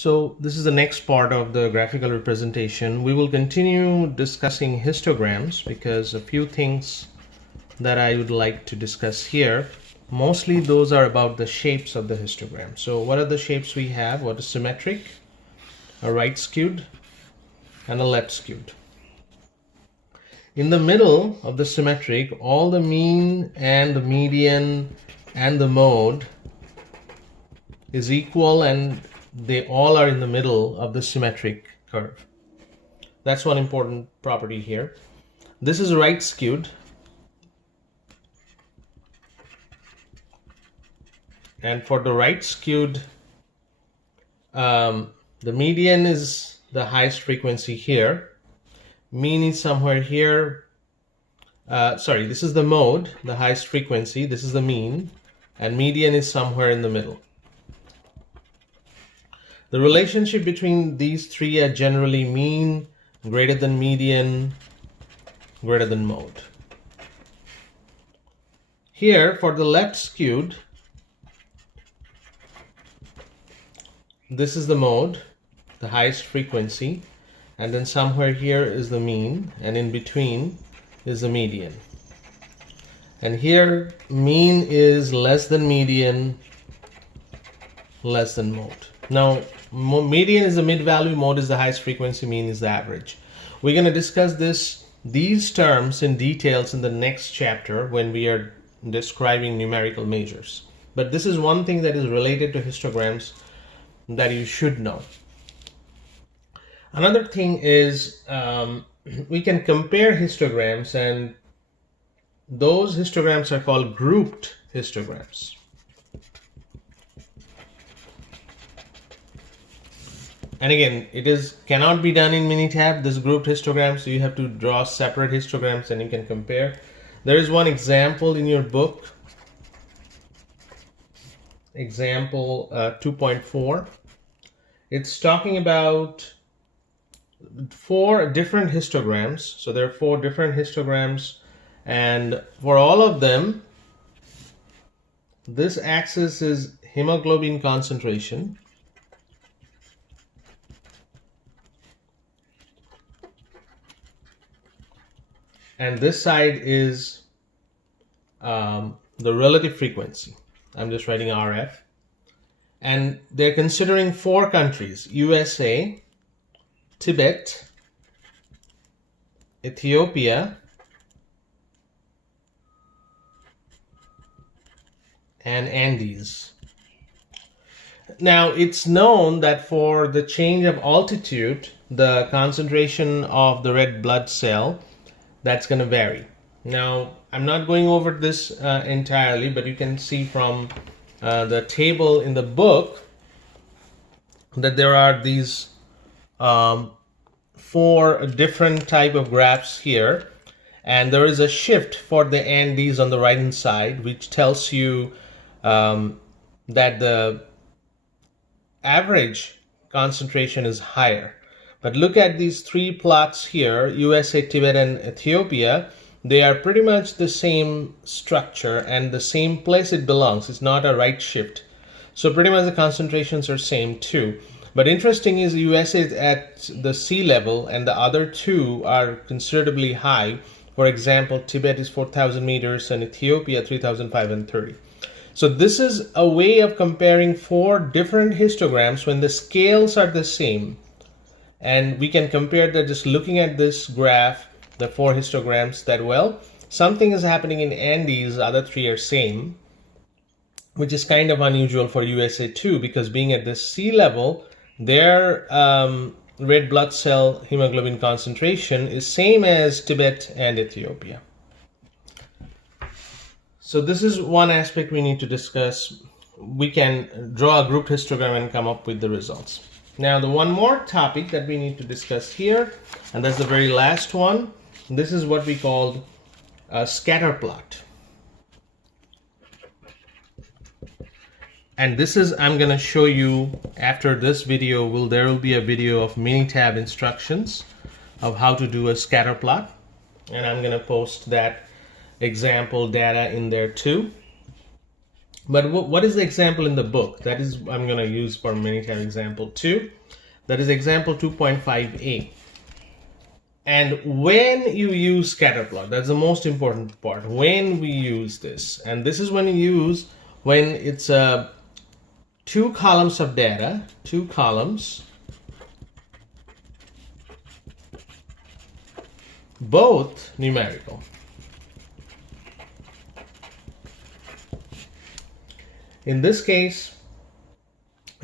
So this is the next part of the graphical representation. We will continue discussing histograms because a few things that I would like to discuss here, mostly those are about the shapes of the histogram. So what are the shapes we have? What is symmetric, a right skewed, and a left skewed. In the middle of the symmetric, all the mean and the median and the mode is equal, and they all are in the middle of the symmetric curve. That's one important property here. This is right skewed, and for the right skewed, the median is the highest frequency here, mean is somewhere here. This is the mode, the highest frequency, this is the mean, and median is somewhere in the middle. The relationship between these three are generally mean greater than median greater than mode. Here for the left skewed, this is the mode, the highest frequency, and then somewhere here is the mean, and in between is the median. And here mean is less than median, less than mode. Now median is the mid value, mode is the highest frequency, mean is the average. We're going to discuss these terms in details in the next chapter when we are describing numerical measures. But this is one thing that is related to histograms that you should know. Another thing is we can compare histograms, and those histograms are called grouped histograms. And again, cannot be done in Minitab, this grouped histogram, so you have to draw separate histograms and you can compare. There is one example in your book, example 2.4. It's talking about 4 different histograms. So there are 4 different histograms, and for all of them, this axis is hemoglobin concentration. And this side is the relative frequency. I'm just writing RF. And they're considering 4 countries: USA, Tibet, Ethiopia, and Andes. Now, it's known that for the change of altitude, the concentration of the red blood cell, that's going to vary. Now, I'm not going over this entirely, but you can see from the table in the book that there are these 4 different type of graphs here, and there is a shift for the Andes on the right hand side, which tells you that the average concentration is higher. But look at these 3 plots here, USA, Tibet, and Ethiopia. They are pretty much the same structure and the same place it belongs. It's not a right shift. So pretty much the concentrations are same too. But interesting is USA is at the sea level and the other 2 are considerably high. For example, Tibet is 4,000 meters and Ethiopia 3,530. So this is a way of comparing 4 different histograms when the scales are the same. And we can compare that just looking at this graph, the 4 histograms, that well, something is happening in Andes, other 3 are same, which is kind of unusual for USA too, because being at the sea level, their red blood cell hemoglobin concentration is same as Tibet and Ethiopia. So this is one aspect we need to discuss. We can draw a grouped histogram and come up with the results. Now, the one more topic that we need to discuss here, and that's the very last one. This is what we call a scatter plot. And this is, I'm going to show you after this video, there will be a video of Minitab instructions of how to do a scatter plot. And I'm going to post that example data in there too. But what is the example in the book? That is I'm going to use for Minitab example 2. That is example 2.5a. And when you use scatterplot, that's the most important part. When we use this, and this is when you use when it's 2 columns of data, 2 columns, both numerical. In this case,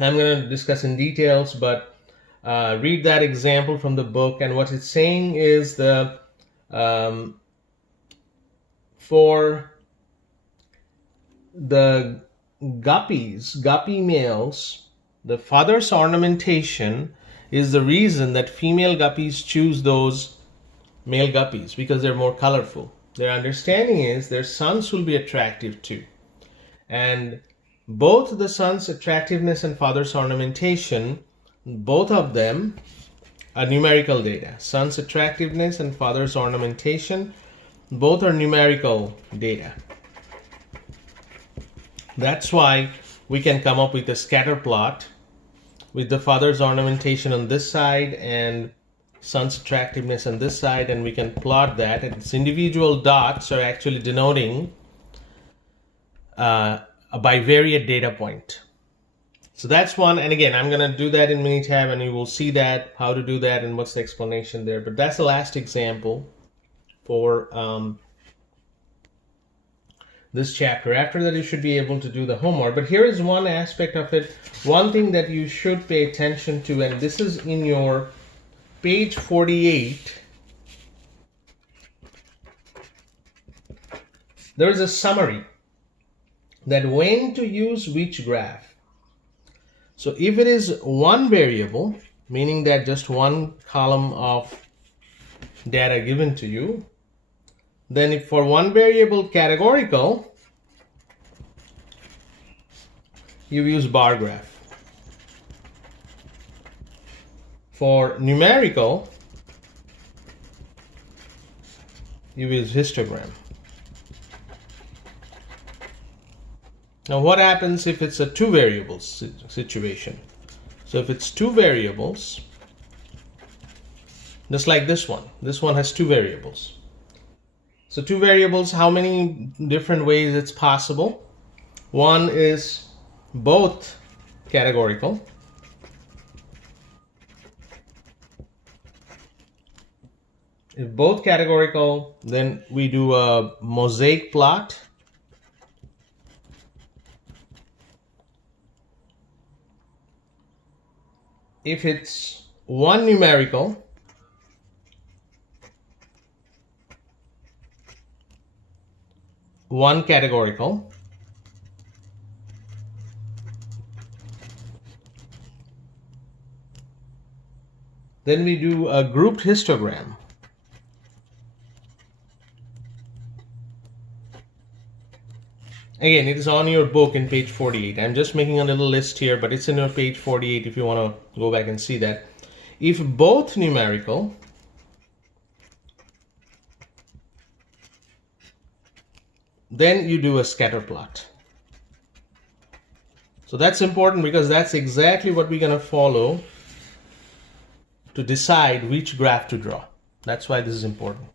I'm going to discuss in details, but read that example from the book, and what it's saying is the for the guppy males, the father's ornamentation is the reason that female guppies choose those male guppies, because they're more colorful. Their understanding is their sons will be attractive too. And both the son's attractiveness and father's ornamentation, both of them are numerical data. Son's attractiveness and father's ornamentation, both are numerical data. That's why we can come up with a scatter plot with the father's ornamentation on this side and son's attractiveness on this side, and we can plot that, and its individual dots are actually denoting a bivariate data point. So that's one, and again, I'm going to do that in Minitab, and you will see that, how to do that, and what's the explanation there. But that's the last example for this chapter. After that, you should be able to do the homework. But here is one aspect of it, one thing that you should pay attention to, and this is in your page 48. There is a summary that when to use which graph. So if it is one variable, meaning that just one column of data given to you, then if for one variable categorical, you use bar graph. For numerical, you use histogram. Now what happens if it's a 2 variables situation? So if it's 2 variables, just like this one has 2 variables. So 2 variables, how many different ways it's possible? One is both categorical. If both categorical, then we do a mosaic plot. If it's one numerical, one categorical, then we do a grouped histogram. Again, it is on your book in page 48. I'm just making a little list here, but it's in your page 48 if you want to go back and see that. If both numerical, then you do a scatter plot. So that's important because that's exactly what we're going to follow to decide which graph to draw. That's why this is important.